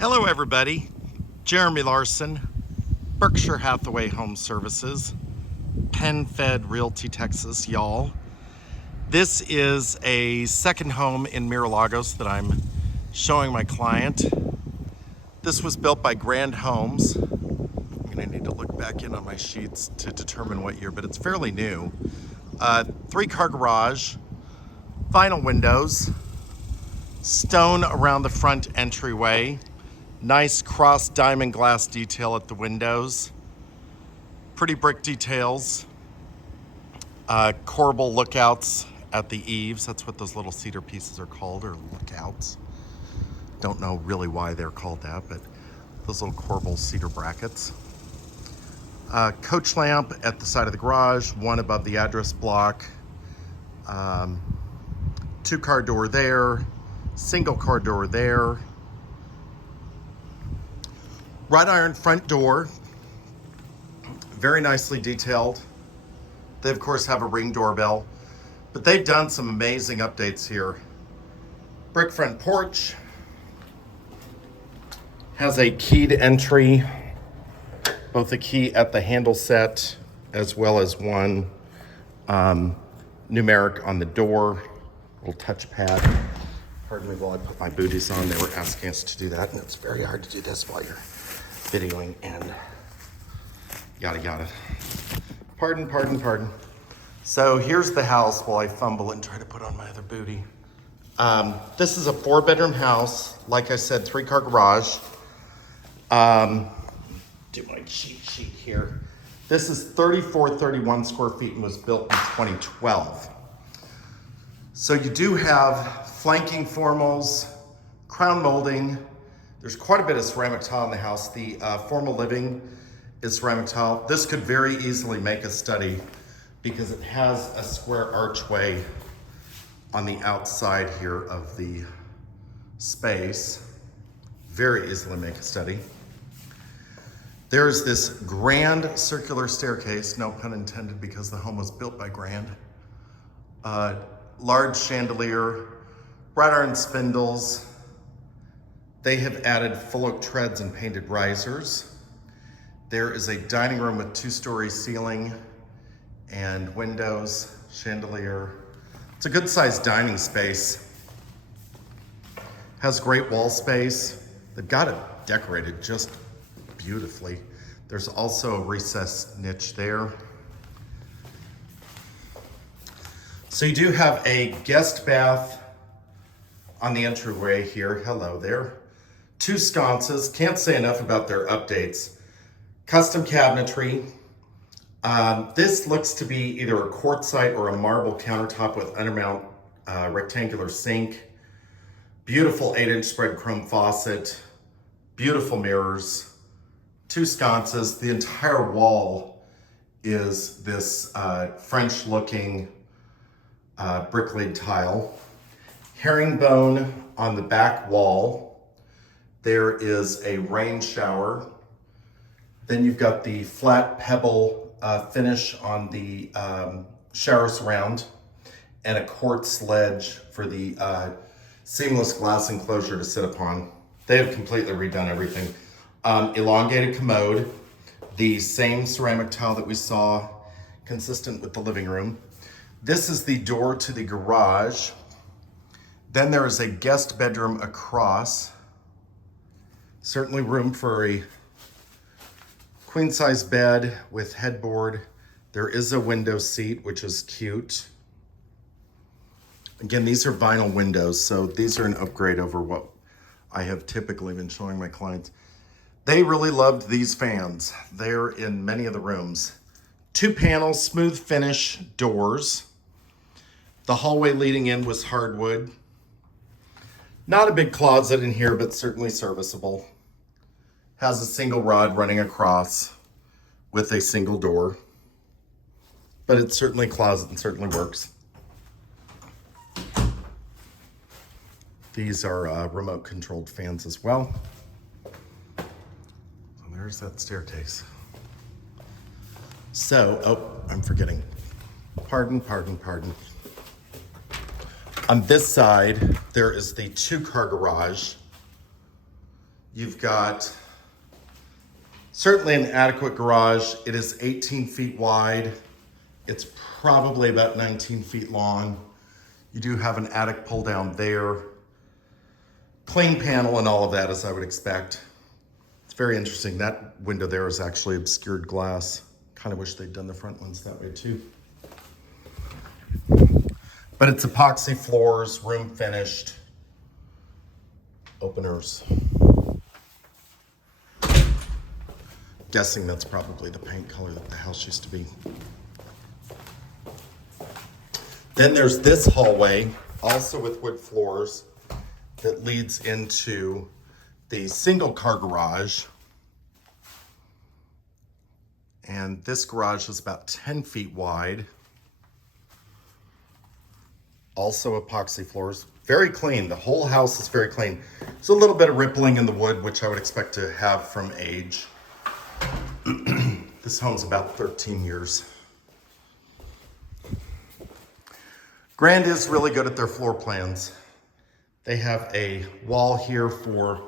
Hello everybody, Jeremy Larson, Berkshire Hathaway Home Services, Penn-Fed Realty Texas, y'all. This is a second home in Mira that I'm showing my client. This was built by Grand Homes. I'm gonna need to look back in on my sheets to determine what year, but it's fairly new. 3-car garage, vinyl windows, stone around the front entryway, nice cross diamond glass detail at the windows, pretty brick details, corbel lookouts at the eaves. That's what those little cedar pieces are called, or lookouts. Don't know really why they're called that, but those little corbel cedar brackets. Coach lamp at the side of the garage, one above the address block, 2-car door there, single car door there, wrought iron front door, very nicely detailed. They of course have a Ring doorbell, but they've done some amazing updates here. Brick front porch, has a keyed entry, both a key at the handle set as well as one numeric on the door, little touchpad. Pardon me while I put my booties on. They were asking us to do that, and it's very hard to do this while you're videoing and yada yada. Pardon. So here's the house while I fumble and try to put on my other booty. This is a 4-bedroom house. Like I said, 3-car garage. Do my cheat sheet here. This is 3431 square feet and was built in 2012. So you do have flanking formals, crown molding. There's quite a bit of ceramic tile in the house. The formal living is ceramic tile. This could very easily make a study because it has a square archway on the outside here of the space. Very easily make a study. There's this grand circular staircase, no pun intended because the home was built by Grand. Large chandelier, wrought iron spindles. They have added full oak treads and painted risers. There is a dining room with 2-story ceiling and windows, chandelier. It's a good sized dining space. Has great wall space. They've got it decorated just beautifully. There's also a recessed niche there. So you do have a guest bath on the entryway here. Hello there. 2 sconces. Can't say enough about their updates. Custom cabinetry. This looks to be either a quartzite or a marble countertop with undermount rectangular sink. Beautiful 8-inch spread chrome faucet. Beautiful mirrors. 2 sconces. The entire wall is this French-looking brick laid tile. Herringbone on the back wall. There is a rain shower. Then you've got the flat pebble finish on the shower surround and a quartz ledge for the seamless glass enclosure to sit upon. They have completely redone everything. Elongated commode, the same ceramic tile that we saw, consistent with the living room. This is the door to the garage. Then there is a guest bedroom across. Certainly room for a queen size bed with headboard. There is a window seat, which is cute. Again, these are vinyl windows, so these are an upgrade over what I have typically been showing my clients. They really loved these fans. They're in many of the rooms. 2 panels, smooth finish doors. The hallway leading in was hardwood. Not a big closet in here, but certainly serviceable. Has a single rod running across with a single door. But it's certainly a closet and certainly works. These are remote controlled fans as well. So there's that staircase. So, oh, I'm forgetting. Pardon. On this side, there is the 2-car garage. You've got certainly an adequate garage. It is 18 feet wide. It's probably about 19 feet long. You do have an attic pull down there. Clean panel and all of that, as I would expect. It's very interesting. That window there is actually obscured glass. Kind of wish they'd done the front ones that way too. But it's epoxy floors, room finished, openers. Guessing that's probably the paint color that the house used to be. Then there's this hallway, also with wood floors, that leads into the single car garage. And this garage is about 10 feet wide. Also epoxy floors, very clean. The whole house is very clean. There's a little bit of rippling in the wood, which I would expect to have from age. This home's about 13 years. Grand is really good at their floor plans. They have a wall here for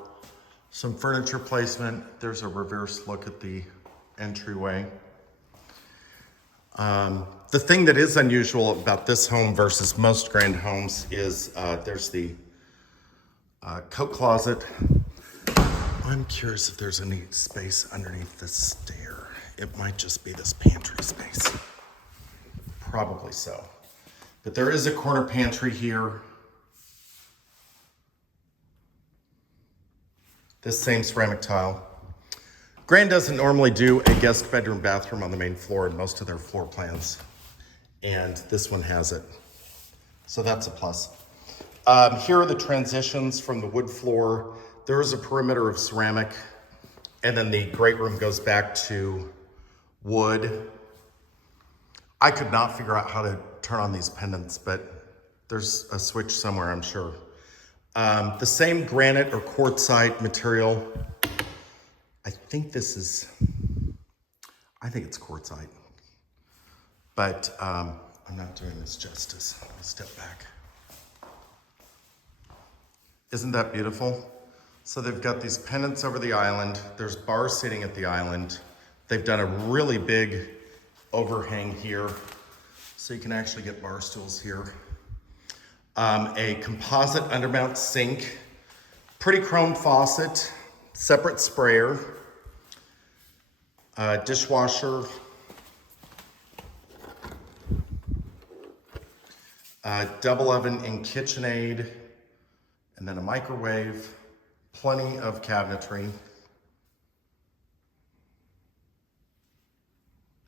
some furniture placement. There's a reverse look at the entryway. The thing that is unusual about this home versus most Grand homes is there's the coat closet. I'm curious if there's any space underneath this stair. It might just be this pantry space. Probably so. But there is a corner pantry here. This same ceramic tile. Grand doesn't normally do a guest bedroom bathroom on the main floor in most of their floor plans. And this one has it. So that's a plus. Here are the transitions from the wood floor. There is a perimeter of ceramic. And then the great room goes back to wood. I could not figure out how to turn on these pendants, but there's a switch somewhere, I'm sure. The same granite or quartzite material. I think it's quartzite, but I'm not doing this justice. Let me step back. Isn't that beautiful? So they've got these pendants over the island. There's bar seating at the island. They've done a really big overhang here, so you can actually get bar stools here. A composite undermount sink, pretty chrome faucet, separate sprayer, dishwasher, double oven in KitchenAid, and then a microwave, plenty of cabinetry.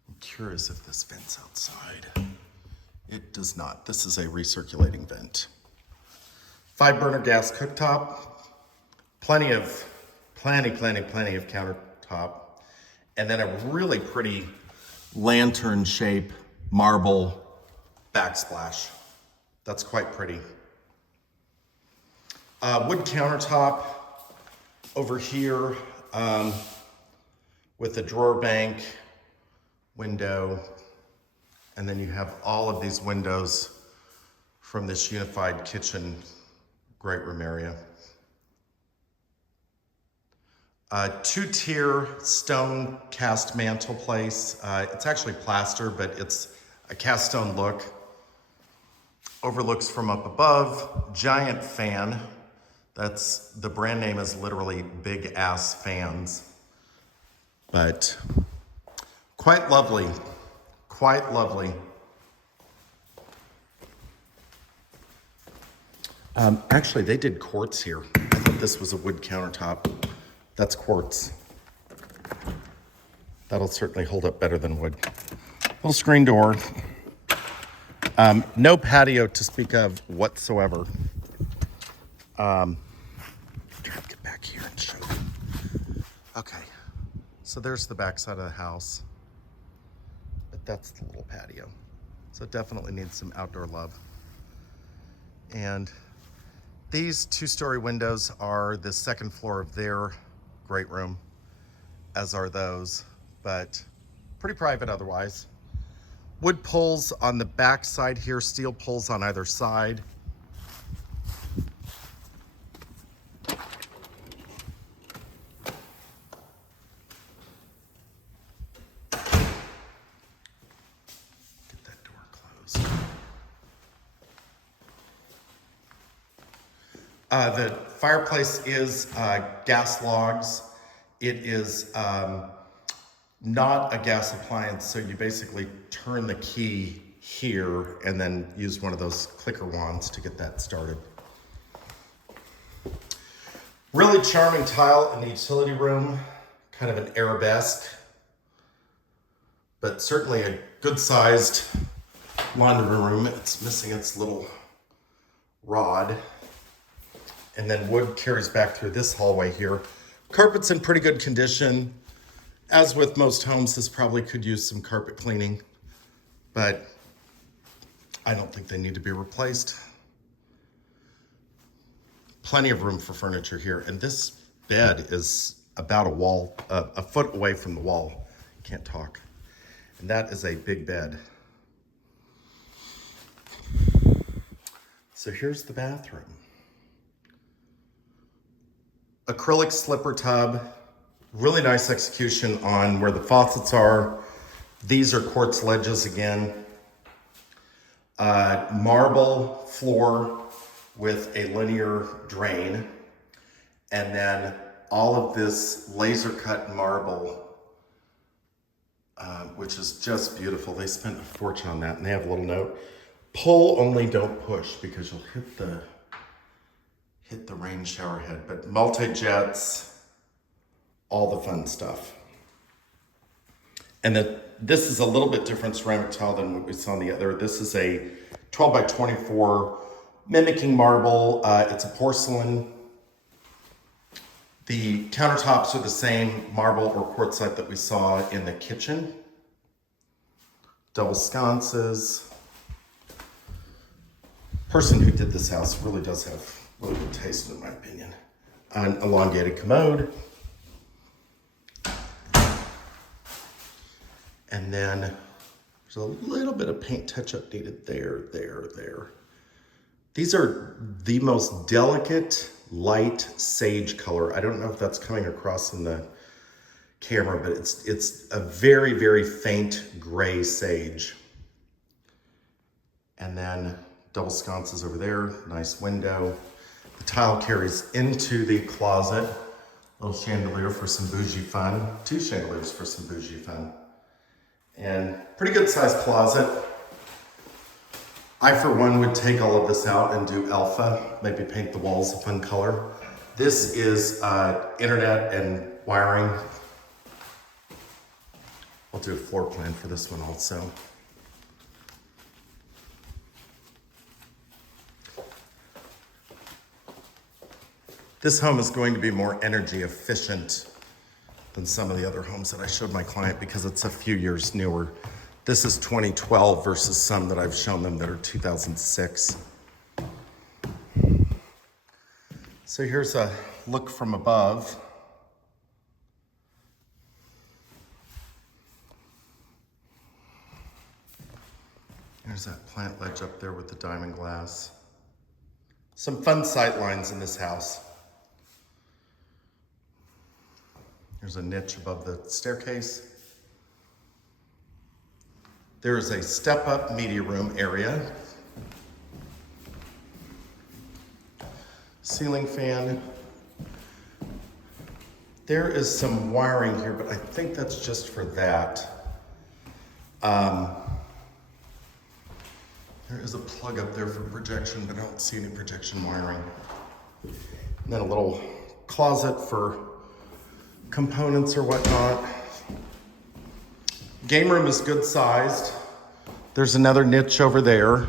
I'm curious if this vents outside. It does not. This is a recirculating vent. 5-burner gas cooktop, plenty of countertop, and then a really pretty lantern shape marble backsplash. That's quite pretty. Wood countertop over here with a drawer bank, window, and then you have all of these windows from this unified kitchen great room area. 2-tier stone cast mantel place. It's actually plaster, but it's a cast stone look. Overlooks from up above. Giant fan. That's, the brand name is literally Big Ass Fans. But quite lovely. Quite lovely. Actually, they did quartz here. I thought this was a wood countertop. That's quartz. That'll certainly hold up better than wood. Little screen door. No patio to speak of whatsoever. Try to get back here and show you. Okay, so there's the back side of the house. But that's the little patio. So it definitely needs some outdoor love. And these 2-story windows are the second floor of their great room, as are those, but pretty private otherwise. Wood pulls on the back side here, steel pulls on either side. The fireplace is gas logs. It is not a gas appliance, so you basically turn the key here and then use one of those clicker wands to get that started. Really charming tile in the utility room, kind of an arabesque, but certainly a good-sized laundry room. It's missing its little rod. And then wood carries back through this hallway here. Carpet's in pretty good condition. As with most homes, this probably could use some carpet cleaning, but I don't think they need to be replaced. Plenty of room for furniture here. And this bed is about a foot away from the wall. Can't talk. And that is a big bed. So here's the bathroom. Acrylic slipper tub, really nice execution on where the faucets are. These are quartz ledges again. Marble floor with a linear drain. And then all of this laser cut marble, which is just beautiful. They spent a fortune on that, and they have a little note. Pull only, don't push, because you'll hit the rain shower head. But multi-jets, all the fun stuff. And this is a little bit different ceramic tile than what we saw on the other. This is a 12 by 24 mimicking marble. It's a porcelain. The countertops are the same marble or quartzite that we saw in the kitchen. Double sconces. Person who did this house really does have really good taste, in my opinion. An elongated commode. And then there's a little bit of paint touch-up needed there. These are the most delicate, light sage color. I don't know if that's coming across in the camera, but it's a very, very faint gray sage. And then double sconces over there, nice window. The tile carries into the closet. Little chandelier for some bougie fun. 2 chandeliers for some bougie fun. And pretty good sized closet. I, for one, would take all of this out and do alpha, maybe paint the walls a fun color. This is internet and wiring. I'll do a floor plan for this one also. This home is going to be more energy efficient than some of the other homes that I showed my client because it's a few years newer. This is 2012 versus some that I've shown them that are 2006. So here's a look from above. There's that plant ledge up there with the diamond glass. Some fun sight lines in this house. There's a niche above the staircase. There is a step-up media room area. Ceiling fan. There is some wiring here, but I think that's just for that. There is a plug up there for projection, but I don't see any projection wiring. And then a little closet for components or whatnot. Game room is good sized. There's another niche over there.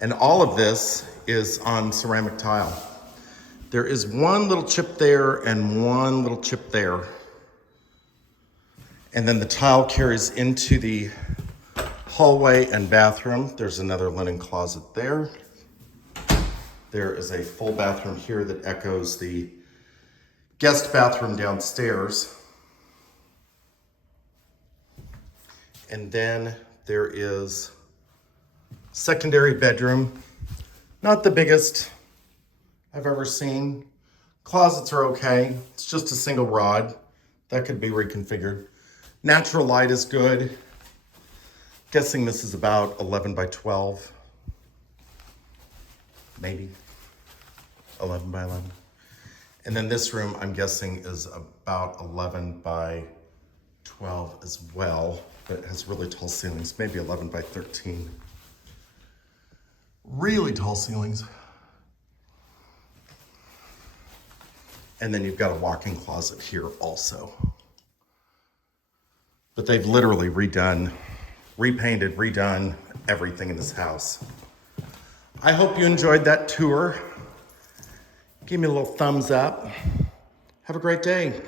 And all of this is on ceramic tile. There is one little chip there and one little chip there. And then the tile carries into the hallway and bathroom. There's another linen closet there. There is a full bathroom here that echoes the guest bathroom downstairs. And then there is secondary bedroom. Not the biggest I've ever seen. Closets are okay. It's just a single rod. That could be reconfigured. Natural light is good. Guessing this is about 11 by 12. Maybe. 11 by 11. And then this room, I'm guessing, is about 11 by 12 as well, but it has really tall ceilings, maybe 11 by 13. Really tall ceilings. And then you've got a walk-in closet here also. But they've literally repainted, redone everything in this house. I hope you enjoyed that tour. Give me a little thumbs up. Have a great day.